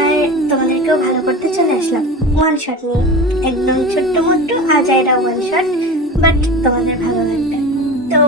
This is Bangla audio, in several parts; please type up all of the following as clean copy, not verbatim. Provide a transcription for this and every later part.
আর তোমাদেরকেও ভালো করতে চলে আসলাম ওয়ান শট নিয়ে। একদম ছোট্ট মোট্ট আজাইরা ওয়ান শট, বাট তোমাদের ভালো লাগবে। তো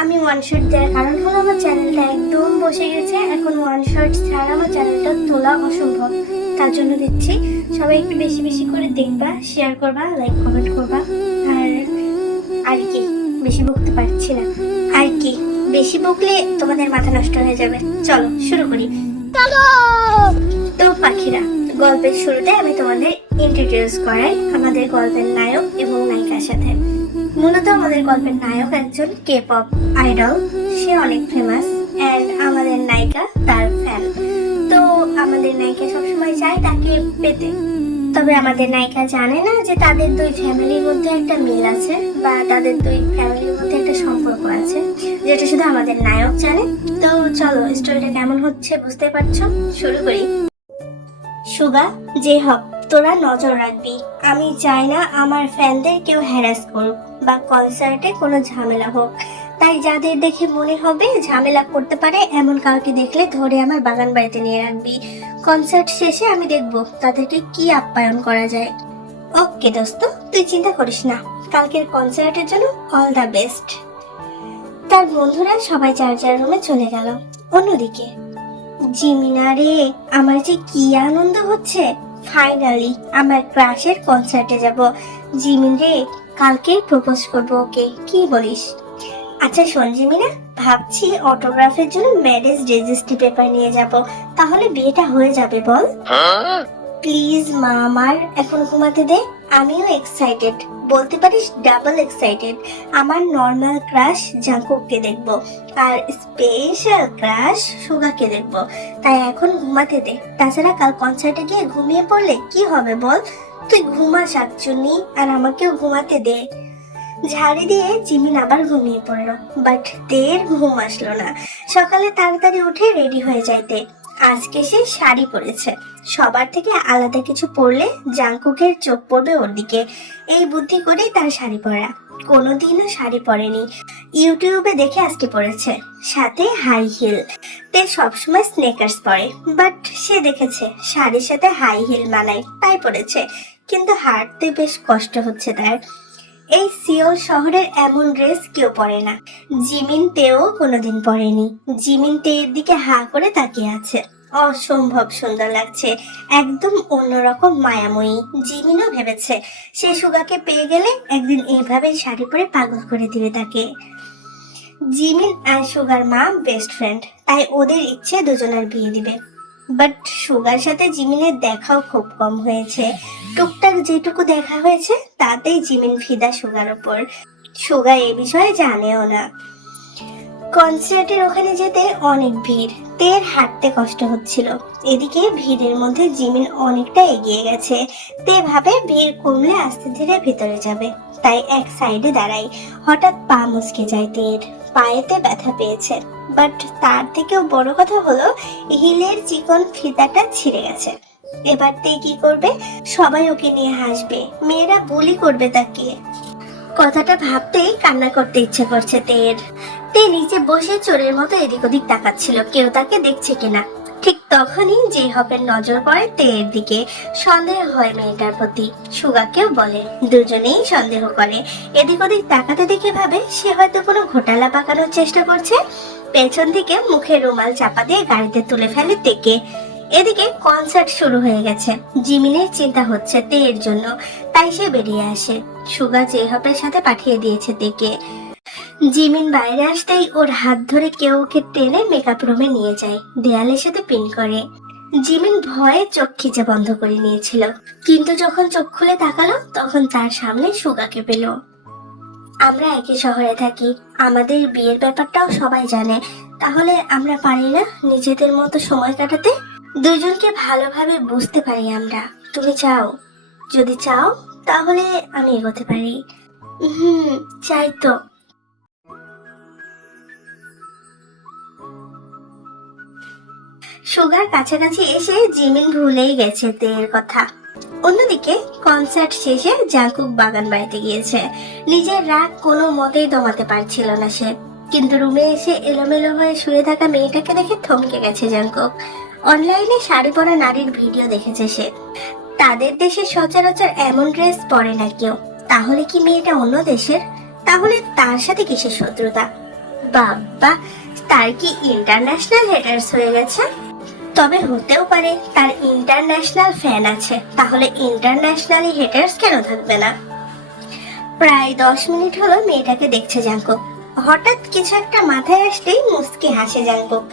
আমি ওয়ান শট দেওয়ার কারণ হলো আমার চ্যানেলটা একদম বসে গেছে, এখন ওয়ান শট ছাড়া আমার চ্যানেলটা তোলা অসম্ভব। তার জন্য দিচ্ছি, সবাই একটু বেশি বেশি করে দেখবা, শেয়ার করবা, লাইক কমেন্ট করবা। আর কি বেশি বকতে পারছি না, আর কি বেশি বকলে তোমাদের মাথা নষ্ট হয়ে যাবে। চলো শুরু করি। তো পাখিরা, গল্পের শুরুতে আমি তোমাদের ইন্ট্রোডিউস করাই আমাদের গল্পের নায়ক এবং নায়িকার সাথে। মূলত আমাদের গল্পের নায়ক একজন কে পপ আইডল, সে অনেক ফেমাস, এন্ড আমাদের নায়িকা তার ফ্যান। তো আমাদের নায়িকা সবসময় চায় তাকে পেতে, তবে আমাদের নায়িকা জানে না যে তাদের দুই ফ্যামিলির মধ্যে একটা মিল আছে, বা তাদের দুই ফ্যামিলির মধ্যে একটা সম্পর্ক আছে, যেটা শুধু আমাদের নায়ক জানে। তো চলো স্টোরিটা কেমন হচ্ছে বুঝতে পারছো, শুরু করি। সুগা, যে হোক তোরা নজর রাখবি। আমি চাই না আমার ফ্যানদের কেউ হ্যারাস করুক বা কনসার্টে কোনো ঝামেলা হোক। তাই যাদের দেখে মনে হবে ঝামেলা করতে পারে এমন কাউকে দেখলে ধরে আমার বাগান বাড়িতে নিয়ে রাখবি। কনসার্ট শেষে আমি দেখব তাদেরকে কি আপ্যায়ন করা যায়। ওকে দোস্ত, তুই চিন্তা করিস না, কালকের কনসার্টের জন্য অল দ্য বেস্ট। তার বন্ধুরা সবাই যার যার রুমে চলে গেল। অন্যদিকে জিমিনা রে, আমার যে কি আনন্দ হচ্ছে, ফাইনালি আমার ক্রাশের কনসার্টে যাব। জিমিন রে, কালকে প্রপোজ করবো ওকে, কি বলিস? আচ্ছা শোন জিমিনা, ভাবছি অটোগ্রাফের জন্য ম্যারেজ রেজিস্ট্রি পেপার নিয়ে যাব, তাহলে বিয়েটা হয়ে যাবে। বল প্লিজ মা, আমার এখন ঘুমাতে দে। আমিও এক্সাইটেড, বলতে পারিস ডাবল এক্সাইটেড। আমার নর্মাল ক্রাশ জাঙ্কুককে দেখবো, আর স্পেশাল ক্রাশ সুগাকে দেখবো। তাই এখন ঘুমাতে দে। তাছাড়া কাল কনসার্টে গিয়ে ঘুমিয়ে পড়লে কি হবে বল? তুই ঘুমা শাকচুন্নি, আর আমাকেও ঘুমাতে দে। ঝাড়ি দিয়ে জিমিন আবার ঘুমিয়ে পড়লো, বাট দের ঘুম আসলো না। সকালে তাড়াতাড়ি উঠে রেডি হয়ে যাইতে। আজকে সে শাড়ি পরেছে, সবার থেকে আলাদা কিছু পরলে জাংকুকের চোখ পড়বে ওর দিকে। এই বুদ্ধি করেই তার শাড়ি পরা। কোনোদিনও শাড়ি পরেনি, ইউটিউবে দেখে আজকে পরেছে, সাথে হাই হিল। তে সবসময় স্নেকার্স পরে, বাট সে দেখেছে শাড়ির সাথে হাই হিল মানায়, তাই পরেছে। কিন্তু হাঁটতে বেশ কষ্ট হচ্ছে তার। এই সিওল শহরের এমন ড্রেস কেউ পরে না। জিমিন তেও কোনোদিন পরেনি। জিমিন তের দিকে হা করে তাকিয়ে আছে, অসম্ভব সুন্দর লাগছে, একদম অন্যরকম মায়াময়ী। জিমিনও ভেবেছে সে সুগাকে পেয়ে গেলে একদিন এইভাবেই শাড়ি পরে পাগল করে দিবে তাকে। জিমিন আর সুগার মা বেস্ট ফ্রেন্ড, তাই ওদের ইচ্ছে দুজনের বিয়ে দিবে। বাট সুগার সাথে জিমিনের দেখাও খুব কম হয়েছে। টুকটাক যেটুকু দেখা হয়েছে তাতেই জিমিন ফিদা সুগার ওপর। সুগা এ বিষয়ে জানেও না। কনসার্টের ওখানে যেতে অনেক ভিড়, তের হাঁটতে কষ্ট হচ্ছিল। এদিকে ভিড়ের মধ্যে জিমিন অনেকটা এগিয়ে গেছে। তে ভাবে ভিড় কমলে আস্তে ধীরে ভিতরে যাবে, তাই এক সাইডে দাঁড়াই। হঠাৎ পা মুচকে যায় তের, পায়েতে ব্যথা পেয়েছে। বাট তার থেকেও বড় কথা হলো হিলের চিকন ফিতাটা ছিঁড়ে গেছে। এবার তে কি করবে? সবাই ওকে নিয়ে হাসবে, মেয়েরা বুলি করবে তাকে। কথাটা ভাবতেই কান্না করতে ইচ্ছে করছে তের। তে নিচে বসে চোরের মতো এদিক ওদিক তাকাচ্ছিল কেউ তাকে দেখছে কিনা। ঠিক তখনই যে হপের নজর পড়ে তের দিকে। সন্দেহ হয় মেয়েটার প্রতি, সুগাকেও বলে। দুজনেই সন্দেহ করে। এদিক ওদিক তাকাতে দেখে ভাবে সে হয়তো কোনো ঘোটালা পাকানোর চেষ্টা করছে। পেছন থেকে মুখে রুমাল চাপা দিয়ে গাড়িতে তুলে ফেলে তেকে। এদিকে কনসার্ট শুরু হয়ে গেছে। জিমিনের চিন্তা হচ্ছে তের জন্য, তাই সে বেরিয়ে আসে। সুগা জেহপের সাথে পাঠিয়ে দিয়েছে তেকে। জিমিন বাইরে আসতেই ওর হাত ধরে কেউ ওকে টেনে মেকআপ রুমে নিয়ে যায়, দেয়ালের সাথে পিন করে। জিমিন ভয়ে চোখ খিচে বন্ধ করে নিয়েছিল, কিন্তু যখন চোখ খুলে তাকালো তখন তার সামনে সুগাকে পেল। আমরা একই শহরে থাকি, আমাদের বিয়ের ব্যাপারটাও সবাই জানে, তাহলে আমরা পারি না নিজেদের মতো সময় কাটাতে? দুজনকে ভালোভাবে বুঝতে পারি আমরা। তুমি চাও? যদি চাও তাহলে আমি এগোতে পারি। চাই তো। সুগার কাছাকাছি এসে জিমিন ভুলেই গেছে তের কথা। অন্যদিকে কনসার্ট শেষে জাংকুক বাগান বাড়িতে গিয়েছে। নিজের রাগ কোনো মতেই দমাতে পারছিল না সে, কিন্তু রুমে এসে এলোমেলো হয়ে শুয়ে থাকা মেয়েটাকে দেখে থমকে গেছে জাংকুক। অনলাইনে শাড়ি পরা নারীর ভিডিও দেখেছে সে। তাদের দেশে সচরাচর এমন ড্রেস পরে না কেউ। তাহলে কি মেয়েটা অন্য দেশের? তাহলে তার সাথে কিসের শত্রুতা? বাবা, তার কি ইন্টারন্যাশনাল হেটার্স হয়ে গেছে? তবে হতেও পারে তার ইন্টারন্যাশনাল ফ্যান আছে, তাহলে ইন্টারন্যাশনালি হেটার্স কেন থাকবে না? প্রায় 10 মিনিট হলো মেয়েটাকে দেখছে জাঙ্কুক। হঠাৎ কিছু একটা মাথায় আসলেই মুচকি হাসে জাঙ্কুক।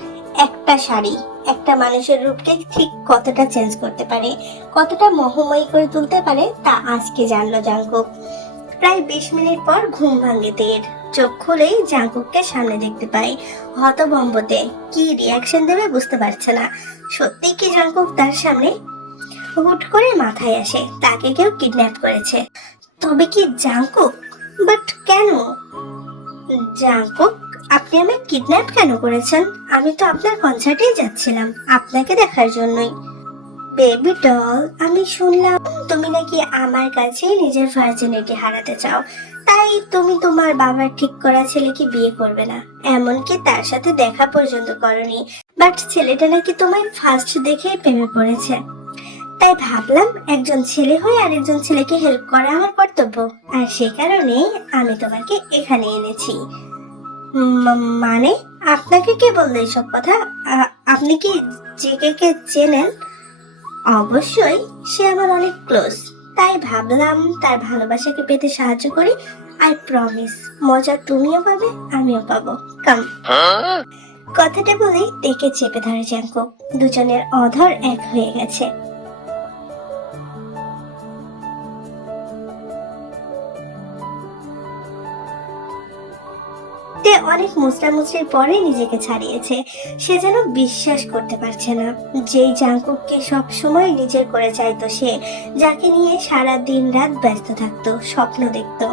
একটা শাড়ি একটা মানুষের রূপকে ঠিক কতটা চেঞ্জ করতে পারে, কতটা মোহময়ী করে তুলতে পারে, তা আজকে জানলো জাঙ্কুক। প্রায় 20 মিনিট পর ঘুম ভাঙে তের। চোখ খুলেই জাঙ্কুককে সামনে দেখতে পাই। হতভম্বতে কি রিয়াকশন দেবে বুঝতে পারছে না। সত্যি কি জাঙ্কুক তার সামনে? হুট করে মাথায় আসে তাকে কেউ কিডন্যাপ করেছে। তবে কি জাঙ্কুক? বাট কেন? জাঙ্কুক, আপনি আমায় কিডন্যাপ কেন করেছেন? আমি তো আপনার কনসার্টেই যাচ্ছিলাম, আপনাকে দেখার জন্যই। বেবি ডল, আমি শুনলাম তুমি নাকি আমার কাছে নিজের ভার্জিনিটি হারাতে চাও, তাই তুমি তোমার বাবার ঠিক করা ছেলেকে বিয়ে করবে না, এমনকি তার সাথে দেখা পর্যন্ত করনি। বাট ছেলেটা নাকি তোমায় ফার্স্ট দেখেই প্রেমে পড়েছে। তাই ভাবলাম একজন ছেলে হয়ে আরেকজন ছেলেকে হেল্প করা আমার কর্তব্য, আর সে কারণে আমি তোমাকে এখানে এনেছি। মানে আপনাকে কে বললো এইসব কথা? আপনি কি জেকে কে চেনেন? অবশ্যই, সে আমার অনেক ক্লোজ, তাই ভাবলাম তার ভালোবাসাকে পেতে সাহায্য করি। আই প্রমিস, মজা তুমিও পাবে আমিও পাবো। কাম। কথাটা বলেই দেখে চেপে ধরে জাঙ্কুক। দুজনের অধর এক হয়ে গেছে। অনেক মুচড়ামুচড়ির পরে নিজেকে ছাড়িয়েছে। সে যেন বিশ্বাস করতে পারছে না, যেই জাঙ্কুককে সব সময় নিজের করে চাইতো সে, যাকে নিয়ে সারা দিন রাত ব্যস্ত থাকতো, স্বপ্ন দেখতো,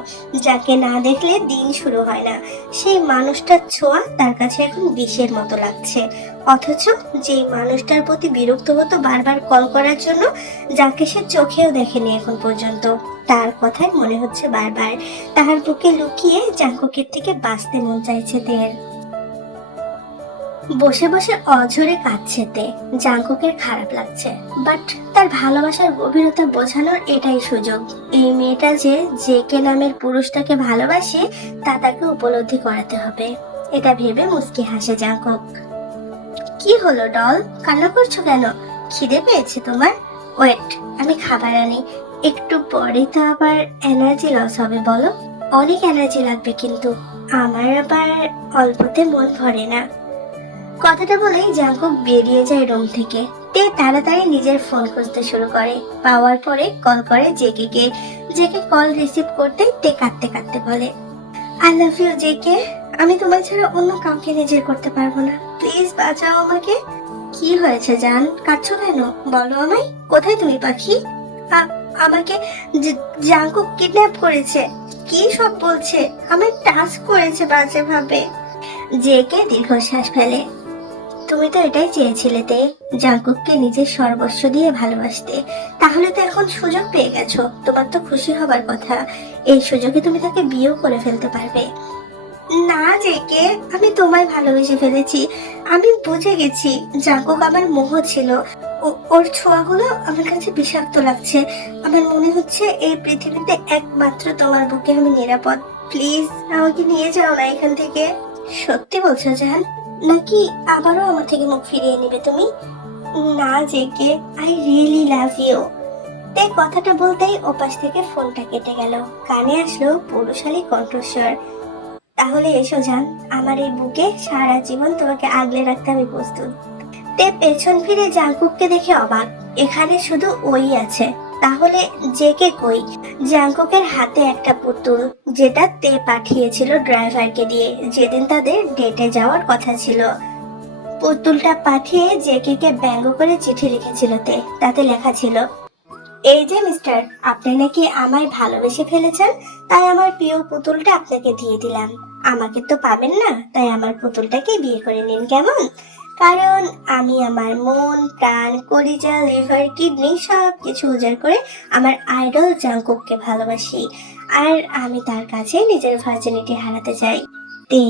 যাকে না দেখলে দিন শুরু হয় না, সেই মানুষটার ছোঁয়া তার কাছে এখন বিষের মতো লাগছে। অথচ যেই মানুষটার প্রতি বিরক্ত হতো বারবার কল করার জন্য, যাকে সে চোখেও দেখেনি এখন পর্যন্ত, তার কথাই মনে হচ্ছে বারবার। তাহার বুকে লুকিয়ে জাঙ্কুকের থেকে বাঁচতে মন চাইছে তের। বসে বসে অঝরে কাঁদছে তে। জাঙ্কুকের খারাপ লাগছে, বাট তার ভালোবাসার গভীরতা বোঝানোর এটাই সুযোগ। এই মেয়েটা যে জেকে নামের পুরুষটাকে ভালোবাসে তা তাকে উপলব্ধি করাতে হবে। এটা ভেবে মুচকি হাসে জাঙ্কুক। কি হলো ডল, কান্না করছো কেন? খিদে পেয়েছে তোমার? ওয়েট, আমি খাবার আনি। একটু পরে তো আবার এনার্জি লস হবে বলো। অনেক এনার্জি লাগবে, কিন্তু আমার আবার অল্পতে মন ভরে না। কথাটা বলেই জাঙ্কুক বেরিয়ে যায় রুম থেকে। তে তাড়াতাড়ি নিজের ফোন খুঁজতে শুরু করে। পাওয়ার পরে কল করে জেকে কে। জেকে কল রিসিভ করতে তে কাঁদতে কাঁদতে বলে, আই লাভ ইউ জেকে। আমি তোমার ছাড়া অন্য কাউকে নিজের করতে পারবো না, প্লিজ বাঁচাও আমাকে। কি হয়েছে জান, কাঁদছো কেন? বলো আমায়। কোথায় তুমি পাখি? আমাকে জাঙ্কুক কিডন্যাপ করেছে। কি সব বলছে? আমায় টাচ করেছে বাজে ভাবে। জেকে দীর্ঘশ্বাস ফেলে। তুমি তো এটাই চেয়েছিলে তে, জাঙ্কুককে নিজের সর্বস্ব দিয়ে ভালোবাসতে। তাহলে তো এখন সুযোগ পেয়ে গেছো, তোমার তো খুশি হবার কথা। এই সুযোগে তুমি তাকে বিয়েও করে ফেলতে পারবে। না জেকে, আমি তোমায় ভালোবেসে ফেলেছি। আমি বুঝে গেছি জাঙ্কুক আমার মোহ ছিল। ওর ছোঁয়াগুলো আমার কাছে বিষাক্ত লাগছে। আমার মনে হচ্ছে এই পৃথিবীতে একমাত্র তোমার বুকে আমি নিরাপদ। প্লিজ আমাকে নিয়ে যাও না এখান থেকে। সত্যি বলছো জান, নাকি আবারও আমার থেকে মুখ ফিরিয়ে নেবে তুমি? না JK, I really love you. তাই কথাটা বলতেই ওপাশ থেকে ফোনটা কেটে গেল। কানে আসলো পুরুষালী কণ্ঠস্বর। তাহলে এসো জান, আমার এই বুকে সারা জীবন তোমাকে আগলে রাখতে আমি প্রস্তুত। তে পেছন ফিরে জাঙ্কুককে দেখে অবাক। এখানে শুধু ওই আছে, তাহলে জেকে কই? জাঙ্কুকের হাতে একটা পুতুল, যেটা তে পাঠিয়েছিল ড্রাইভারকে দিয়ে যেদিন তাদের ডেটে যাওয়ার কথা ছিল। পুতুলটা পাঠিয়ে জেকে কে ব্যঙ্গ করে চিঠি লিখেছিল তে। তাতে লেখা ছিল, এই যে মিস্টার, আপনি নাকি আমায় ভালোবেসে ফেলেছেন, তাই আমার প্রিয় পুতুলটা আপনাকে দিয়ে দিলাম। আমাকে তো পাবেন না, তাই আমার পুতুলটাকে বিয়ে করে নিন কেমন? কারণ আমি আমার মন, প্রাণ, কলিজা, লিভার, কিডনি সব কিছু উজাড় করে আমার আইডল জাঙ্কুককে ভালোবাসি, আর আমি তার কাছে নিজের ভার্জিনিটি হারাতে চাই। তে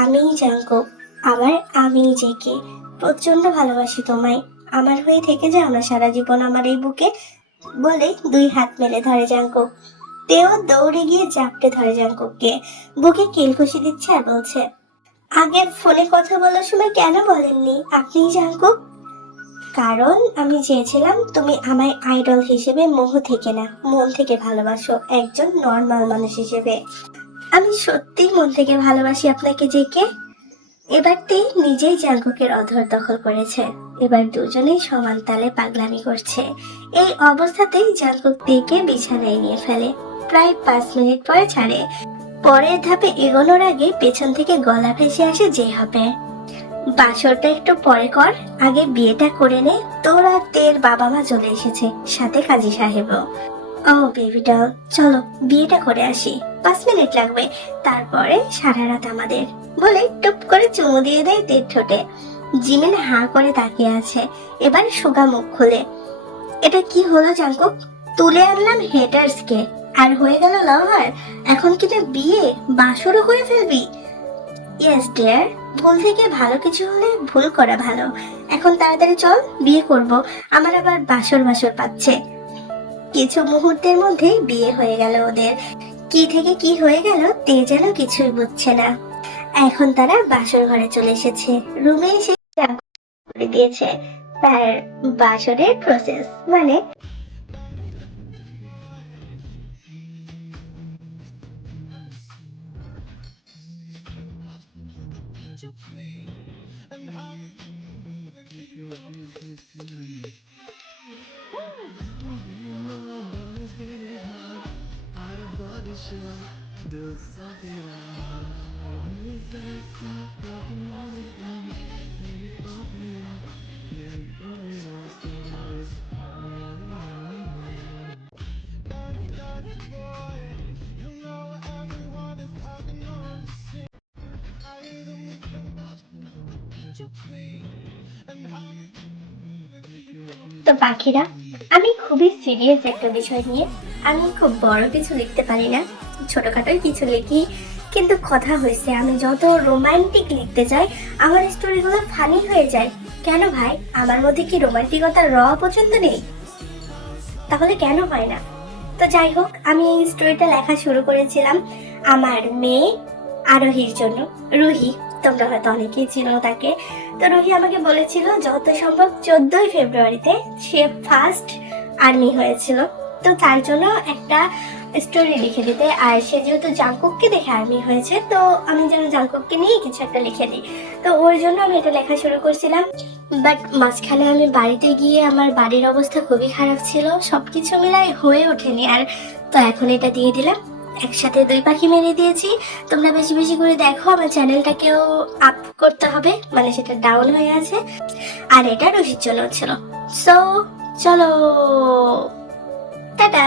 আমি জাঙ্কুক, আবার আমি জেকে, প্রচন্ড ভালোবাসি তোমায়, আমার হয়ে থেকে যাও না সারা জীবন আমার এই বুকে। বলে 2 হাত মেলে ধরে জাঙ্কুক। তেও দৌড়ে গিয়ে জাপটে ধরে জাঙ্কুককে, বুকে কিলঘুষি দিচ্ছে আর বলছে, আগে ফোনে কথা বলার সময় কেন বলেননি আপনি জাঙ্কুক? কারণ আমি চেয়েছিলাম তুমি আমায় আইডল হিসেবে মোহ থেকে না, মন থেকে ভালোবাসো, একজন নর্মাল মানুষ হিসেবে। আমি সত্যিই মন থেকে ভালোবাসি আপনাকে জেকে। এবার তে নিজেই জাঙ্কুকের অধর দখল করেছে। এবার দুজনেই সমান তালে পাগলামি করছে। এই অবস্থাতেই জাঙ্কুক তেকে বিছানায় নিয়ে ফেলে। প্রায় 5 মিনিট পরে ছাড়ে। পরের ধাপে এগোনোর আগে পেছন থেকে গলা ভেসে আসে যে হবে, বাসরটা একটু পরে কর, আগে বিয়েটা করে নে। তোর আর তের বাবা মা চলে এসেছে, সাথে কাজী সাহেবও। ও বেবি ডল, চলো বিয়েটা করে আসি, 5 মিনিট লাগবে, তারপরে সারা রাত আমাদের। বলে টুপ করে চুমু দিয়ে দেয় তের ঠোঁটে। জিমিন হাঁ করে তাকিয়ে আছে। এবার সুগা মুখ খুলে, এটা কি হলো জাঙ্কুক? তুলে আনলাম হেটার্স কে, আর হয়ে গেল লাভার। এখন কিনা বিয়ে, বাসরও করে ফেলবি? ইয়েস ডিয়ার, ভুল থেকে ভালো কিছু হলে ভুল করা ভালো। এখন তাড়াতাড়ি চল, বিয়ে করব, আমার আবার বাসর বাসর পাচ্ছে। কিছু মুহূর্তের মধ্যেই বিয়ে হয়ে গেল ওদের। কি থেকে কি হয়ে গেল তে যেন কিছুই বুঝছে না। এখন তারা বাসর ঘরে চলে এসেছে। রুমে এসে করে দিয়েছে তার বাসরের প্রসেস, মানে তো পাখিরা, আমি খুবই সিরিয়াস একটা বিষয় নিয়ে, আমি খুব বড় কিছু লিখতে পারি না, ছোটখাটোই কিছু লিখি। কিন্তু কথা হয়েছে, আমি যত রোমান্টিক লিখতে চাই আমার স্টোরিগুলো ফানি হয়ে যায়। কেন ভাই, আমার মধ্যে কি রোমান্টিকতার পছন্দ নেই? তাহলে কেন হয় না? তো যাই হোক, আমি এই স্টোরিটা লেখা শুরু করেছিলাম আমার মেয়ে আরোহীর জন্য, রুহি। তোমরা হয়তো অনেকেই চিনো তাকে। তো রুহি আমাকে বলেছিল যত সম্ভব 14ই ফেব্রুয়ারিতে সে ফার্স্ট আর্মি হয়েছিল, তো তার জন্য একটা স্টোরি লিখে দিতে। আর সে যেহেতু জাংকুককে দেখে আর্মি হয়েছে, তো আমি যেন জাংকুককে নিয়ে কিছু একটা লিখে দিই। তো ওর জন্য আমি এটা লেখা শুরু করছিলাম। বাট মাঝখানে আমি বাড়িতে গিয়ে আমার বাড়ির অবস্থা খুবই খারাপ ছিল, সবকিছু মিলাই হয়ে ওঠেনি আর। তো এখন এটা দিয়ে দিলাম, একসাথে 2 পাখি মেরে দিয়েছি। তোমরা বেশি বেশি করে দেখো, আমার চ্যানেলটাকেও আপ করতে হবে, মানে সেটা ডাউন হয়ে আছে। আর এটা রুহির জন্য ছিল। সো চলো, টাটা।